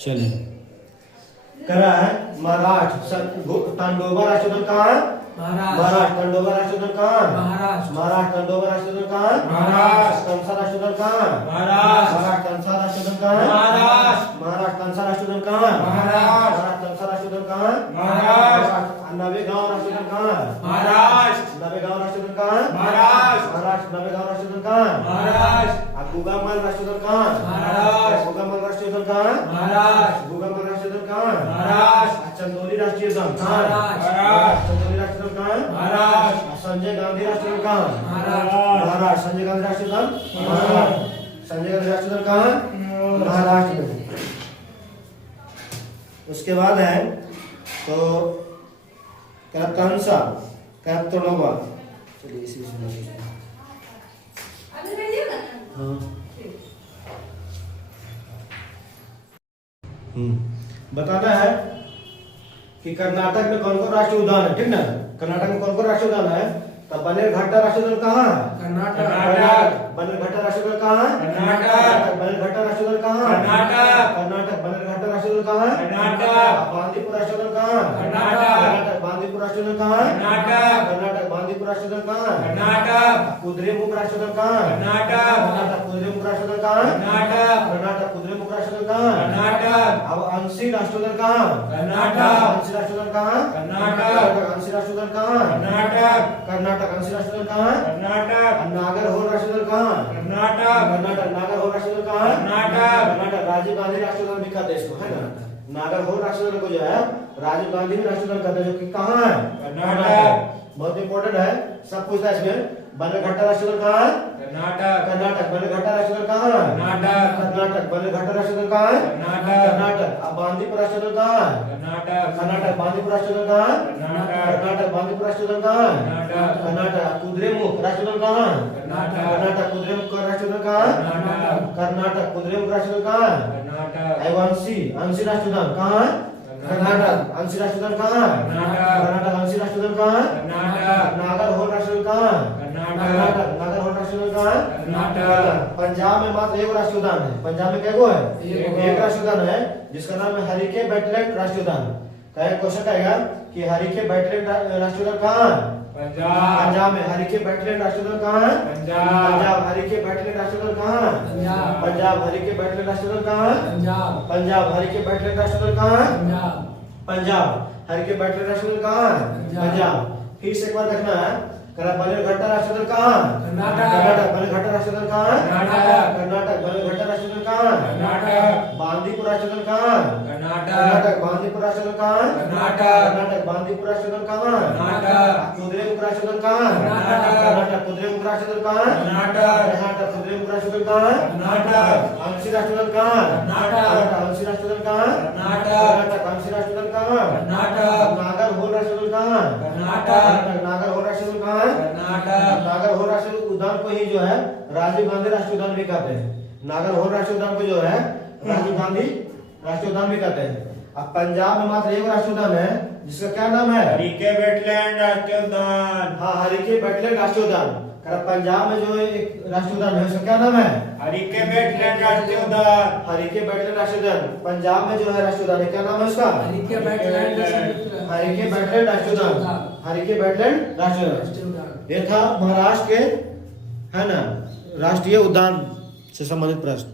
चलिए करा है महाराष्ट्र तांडोबा राष्ट्रीय उद्यान कहाँ है? महाराष्ट्र। तांडोबा राष्ट्रीय उद्यान कहाँ है? महाराष्ट्र। तांडोबा राष्ट्रीय उद्यान कहाँ है? महाराष्ट्र। कंसा राष्ट्रीय उद्यान कहाँ है? महाराष्ट्र। कंसा राष्ट्रीय उद्यान कहाँ है? महाराष्ट्र। कंसा राष्ट्रीय उद्यान कहाँ है? महाराष्ट्र। कंसा राष्ट्रीय उद्यान कहाँ है? महाराष्ट्र। नवेगांव राष्ट्रीय उद्यान कहाँ है? महाराष्ट्र। नवेगांव राष्ट्रीय उद्यान कहाँ है? महाराष्ट्र। नवेगांव राष्ट्रीय उद्यान कहाँ है? महाराष्ट्र। गुगामल राष्ट्रीय उद्यान कहाँ है? महाराष्ट्र। गुगामल राष्ट्रीय उद्यान कहाँ है? महाराष्ट्र। गुगामल राष्ट्रीय उद्यान कहाँ है? महाराष्ट्र। चंदौली राष्ट्रीय उद्यान कहाँ है? महाराष्ट्र। चंदौली राष्ट्रीय उद्यान कहाँ है? महाराष्ट्र। संजय गांधी राष्ट्रीय उद्यान कहाँ है? महाराष्ट्र। महाराष्ट्र। संजय गांधी राष्ट्रीय उद्यान महाराष्ट्र। संजय गांधी राष्ट्रीय उद्यान कहाँ है? महाराष्ट्र में। उसके बाद है तो कंसा कैप्टनोवा। चलिए इसी में हाँ बताना है कि कर्नाटक में कौन कौन राष्ट्रीय उद्यान है, ठीक ना? कर्नाटक में कौन कौन राष्ट्रीय उद्यान है? तो बनेरघट्टा राष्ट्रीय उद्यान कहाँ है? बनेरघट्टा राष्ट्रीय उद्यान कहाँ है? बनेरघट्टा राष्ट्रीय उद्यान कहाँ है? कर्नाटक। बनेरघट्टा राष्ट्रीय उद्यान कहाँ है? बांदीपुर राष्ट्रीय उद्यान कहाँ है? कर्नाटक। बांदीपुर राष्ट्रीय उद्यान कहाँ है? कर्नाटक। बांदीपुर राष्ट्रीय उद्यान कहाँ है? कुद्रेमुख राष्ट्रीय उद्यान कहाँ है? कर्नाटक। कुद्रेमुख राष्ट्रीय उद्यान कहाँ है? कर्नाटक। कुद्रेमुख राष्ट्रीय उद्यान कहाँ है? अब अंशी राष्ट्रीय उद्यान कहाँ है? अंशी राष्ट्रीय उद्यान कहाँ है? अंशी राष्ट्रीय उद्यान कहाँ है? कर्नाटक। अंशी राष्ट्रीय उद्यान कहाँ है? नागरहोल राष्ट्रीय उद्यान कहाँ है? कर्नाटक। नागरहोल राष्ट्रीय उद्यान कहाँ है? कर्नाटक। राजीव गांधी राष्ट्रीय उद्यान भी कहते हैं इसको, है ना? नागरहोल राष्ट्रीय उद्यान को जो है राजीव गांधी भी राष्ट्रीय उद्यान कहते हैं, जो कि कहाँ है? कर्नाटक। बहुत इंपॉर्टेंट है, सब पूछता है इसमें। बनेरघट्टा राष्ट्रीय उद्यान कहाँ है? कर्नाटक। बनेरघट्टा राष्ट्रीय उद्यान कहाँ है? कर्नाटक। बनेरघट्टा राष्ट्रीय उद्यान कहाँ है? कर्नाटक। अब बांदीपुर राष्ट्रीय उद्यान कहाँ है? कर्नाटक। बांदीपुर राष्ट्रीय उद्यान कहाँ है? कर्नाटक। बांदीपुर राष्ट्रीय उद्यान कहाँ है? कर्नाटक। कुद्रेमुख राष्ट्रीय उद्यान कहाँ है? कर्नाटक। कुद्रेमुख राष्ट्रीय उद्यान कहाँ है? कर्नाटक। कुद्रेमुख राष्ट्रीय उद्यान कहाँ है? अंशी राष्ट्रीय उद्यान कहाँ है? कर्नाटक। अंशी राष्ट्रीय उद्यान कहाँ है? कर्नाटक। अंशी राष्ट्रीय उद्यान कहाँ है? नागरहोल राष्ट्रीय उद्यान कहाँ है? कर्नाटक। नागरहोल राष्ट्रीय उद्यान कहाँ है? पंजाब में मात्र एक राष्ट्रीय उद्यान है। पंजाब में क्या है? एक राष्ट्रीय उद्यान है, जिसका नाम है हरिके वेटलैंड राष्ट्रीय उद्यान। क्वेश्चन कहेगा कि हरिके वेटलैंड राष्ट्रीय उद्यान कहाँ है? पंजाब में। हरिके वेटलैंड राष्ट्रीय उद्यान कहाँ है? पंजाब। हरिके वेटलैंड राष्ट्रीय उद्यान कहाँ है? पंजाब। हरिके वेटलैंड राष्ट्रीय उद्यान कहाँ है? पंजाब। हरिके वेटलैंड राष्ट्रीय उद्यान कहाँ है? पंजाब। हरिके वेटलैंड राष्ट्रीय उद्यान कहाँ है? पंजाब। फिर से एक बार देखना है, बनेरघट्टा राष्ट्रीय उद्यान कहाँ है? कर्नाटक। बनेरघट्टा राष्ट्रीय उद्यान कहाँ है? कर्नाटक। बनेरघट्टा राष्ट्रीय उद्यान कहाँ है? बांदीपुर राष्ट्रीय उद्यान कहाँ है? कर्नाटक। बांदीपुर राष्ट्रीय उद्यान कहाँ है? कर्नाटक। बांदीपुर राष्ट्रीय उद्यान कहाँ है? कुद्रेमुख राष्ट्रीय उद्यान कहाँ है? कर्नाटक। कुद्रेमुख राष्ट्रीय उद्यान कहाँ है? कर्नाटक। कुद्रेमुख राष्ट्रीय उद्यान कहाँ है? अंशी राष्ट्रीय उद्यान कहाँ है? अंशी राष्ट्रीय उद्यान कहाँ है? कर्नाटक। अंशी राष्ट्रीय उद्यान कहाँ है? नागरहोल राष्ट्रीय उद्यान कहाँ है? नागरहोल राष्ट्रीय उद्यान कहाँ है? नागरहोल राष्ट्रीय उद्यान को ही जो है राजीव गांधी राष्ट्रीय उद्यान भी कहते हैं। नागरहोल राष्ट्रीय उद्यान को जो है राजीव गांधी राष्ट्रीय उद्यान भी कहते हैं। अब पंजाब में मात्र एक राष्ट्रीय उद्यान है, जिसका क्या नाम है? हरिके वेटलैंड राष्ट्रीय उद्यान। हाँ, हरिके वेटलैंड राष्ट्रीय उद्यान। पंजाब में जो एक राष्ट्रीय उद्यान है, उसका क्या नाम है? हरिके वेटलैंड राष्ट्रीय उद्यान। हरिके वेटलैंड राष्ट्रीय उद्यान पंजाब में जो है राष्ट्रीय उद्यान है, क्या नाम है उसका? हरिके वेटलैंड हरिके वेटलैंड राष्ट्रीय उद्यान। हरिके वेटलैंड राष्ट्रीय उद्यान। ये था महाराष्ट्र के, है ना, राष्ट्रीय उद्यान से संबंधित प्रश्न।